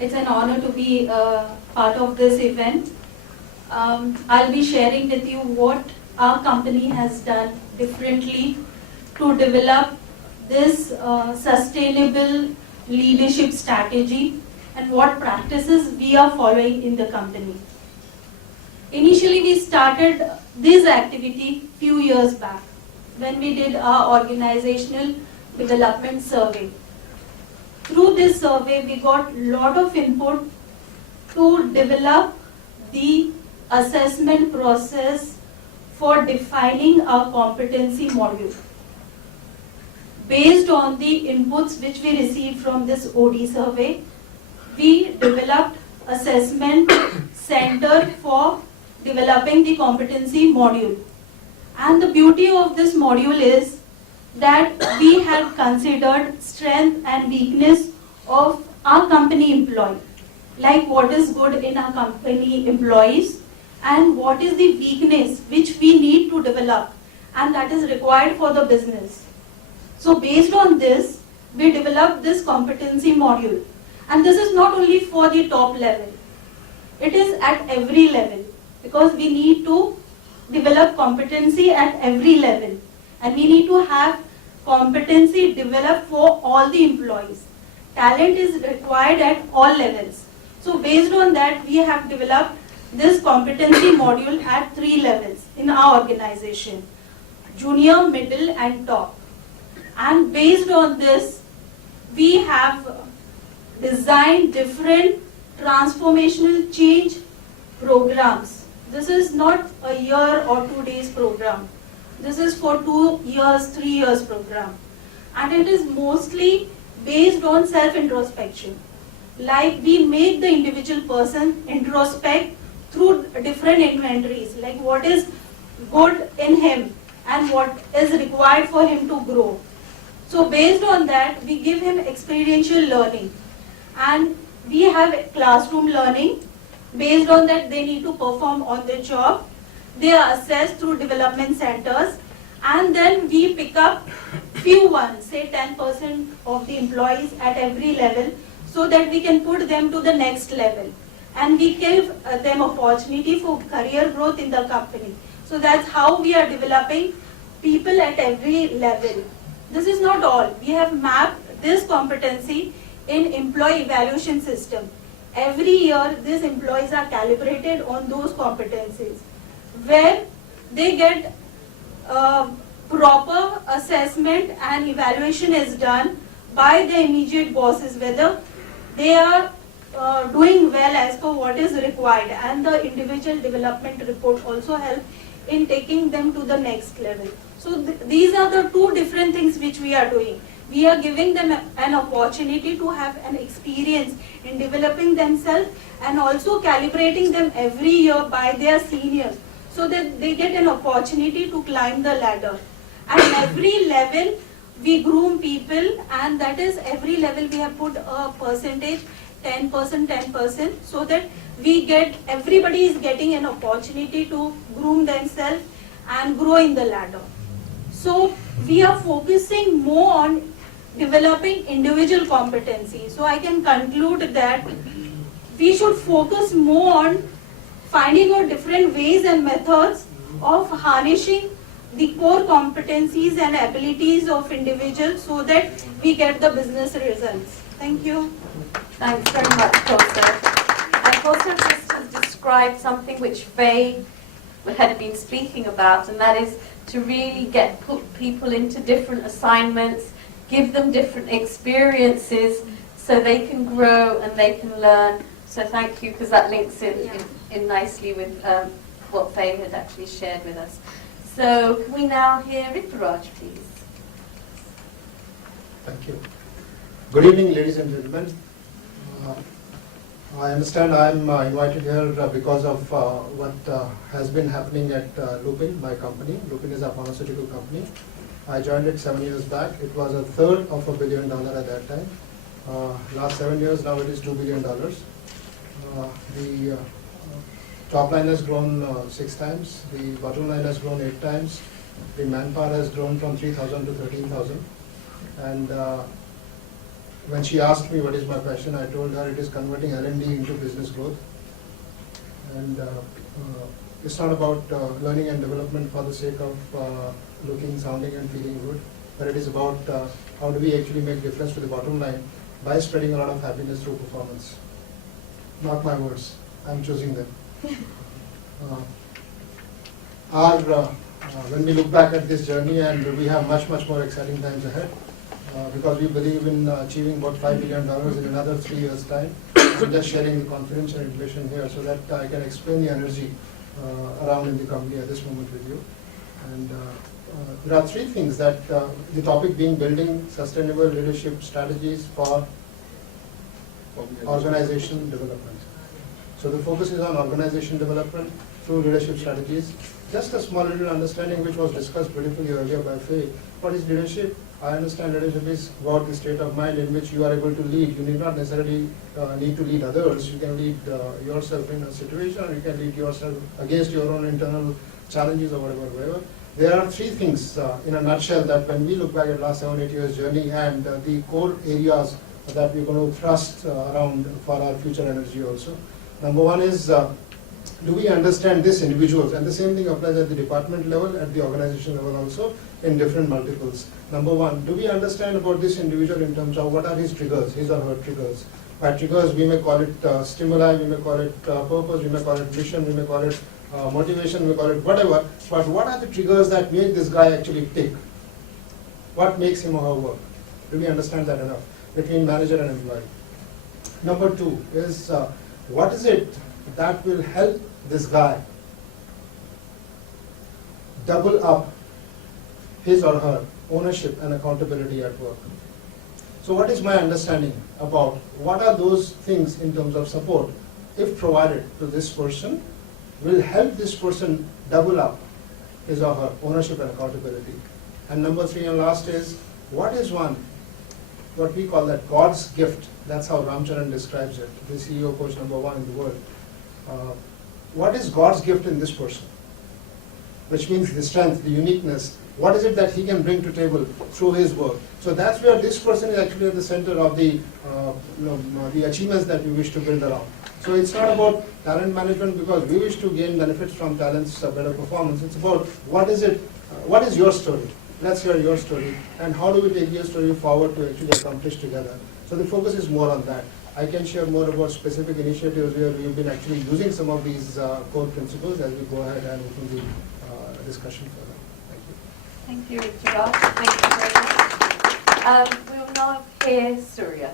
It's an honor to be part of this event. I'll be sharing with you what our company has done differently to develop this sustainable leadership strategy and what practices we are following in the company. Initially, we started this activity few years back when we did our organizational development survey. Through this survey, we got a lot of input to develop the assessment process for defining our competency module. Based on the inputs which we received from this OD survey, we developed assessment center for developing the competency module. And the beauty of this module is that we had considered strength and weakness of our company employee, like what is good in our company employees and what is the weakness which we need to develop and that is required for the business. So based on this, we developed this competency module. And this is not only for the top level, it is at every level, because we need to develop competency at every level and we need to have competency developed for all the employees. Talent is required at all levels. So based on that, we have developed this competency module at 3 levels in our organization: junior, middle and top. And based on this, we have designed different transformational change programs. This is not a year or 2 days program. This is for 2 years, 3 years program. And it is mostly based on self-introspection. Like we make the individual person introspect through different inventories, like what is good in him and what is required for him to grow. So based on that, we give him experiential learning. And we have classroom learning. Based on that, they need to perform on the job. They are assessed through development centers. And then we pick up few ones, say 10% of the employees at every level, so that we can put them to the next level. And we give them opportunity for career growth in the company. So that's how we are developing people at every level. This is not all. We have mapped this competency in employee evaluation system. Every year, these employees are calibrated on those competencies, where they get proper assessment and evaluation is done by the immediate bosses, whether they are doing well as per what is required, and the individual development report also help in taking them to the next level. So these are the 2 different things which we are doing. We are giving them an opportunity to have an experience in developing themselves and also calibrating them every year by their seniors, so that they get an opportunity to climb the ladder. At every level, we groom people, and that is every level we have put a percentage, 10%, 10%, so that everybody is getting an opportunity to groom themselves and grow in the ladder. So we are focusing more on developing individual competency. So I can conclude that we should focus more on finding out different ways and methods of harnessing the core competencies and abilities of individuals so that we get the business results. Thank you. Thanks very much, Kosa. And Kosa just has described something which Faye had been speaking about, and that is to really put people into different assignments, give them different experiences so they can grow and they can learn. So thank you, because that links in nicely with what Faye had actually shared with us. So can we now hear Rituraj, please? Thank you. Good evening, ladies and gentlemen. I understand I am invited here because of what has been happening at Lupin, my company. Lupin is a pharmaceutical company. I joined it 7 years back. It was a third of $1 billion at that time. Last 7 years, now it is $2 billion. The top line has grown 6 times. The bottom line has grown 8 times. The manpower has grown from 3,000 to 13,000. And When she asked me what is my passion, I told her it is converting L&D into business growth. And it's not about learning and development for the sake of looking, sounding and feeling good, but it is about how do we actually make difference to the bottom line by spreading a lot of happiness through performance. Not my words, I'm choosing them. When we look back at this journey, and we have much more exciting times ahead, because we believe in achieving about $5 billion in another 3 years' time. I'm just sharing the confidential information here so that I can explain the energy around in the company at this moment with you. And there are 3 things that the topic being building sustainable leadership strategies for organization development. So the focus is on organization development through leadership strategies. Just a small little understanding which was discussed beautifully earlier by Faye. What is leadership? I understand leadership is about the state of mind in which you are able to lead. You need not necessarily need to lead others. You can lead yourself in a situation, or you can lead yourself against your own internal challenges or whatever. There are 3 things in a nutshell that when we look back at last 7-8 years journey and the core areas that we're going to thrust around for our future energy also. Number 1 is, do we understand these individuals? And the same thing applies at the department level, at the organization level also, in different multiples. Number 1, do we understand about this individual in terms of what are his triggers, his or her triggers? By triggers, we may call it stimuli, we may call it purpose, we may call it mission, we may call it motivation, we may call it whatever. But what are the triggers that make this guy actually tick? What makes him or her work? Do we understand that enough between manager and employee? Number 2 is, what is it that will help this guy double up his or her ownership and accountability at work? So what is my understanding about what are those things in terms of support, if provided to this person, will help this person double up his or her ownership and accountability? And number 3 and last is, what is what we call that God's gift? That's how Ramcharan describes it, the CEO coach number 1 in the world. What is God's gift in this person? Which means the strength, the uniqueness. What is it that he can bring to table through his work? So that's where this person is actually at the center of the achievements that we wish to build around. So it's not about talent management because we wish to gain benefits from talent's better performance. It's about what is it, what is your story? Let's hear your story, and how do we take your story forward to actually accomplish together? So the focus is more on that. I can share more about specific initiatives where we've been actually using some of these core principles as we go ahead and open the discussion further. Thank you. Thank you, Richard. Thank you very much. We will now hear Surya.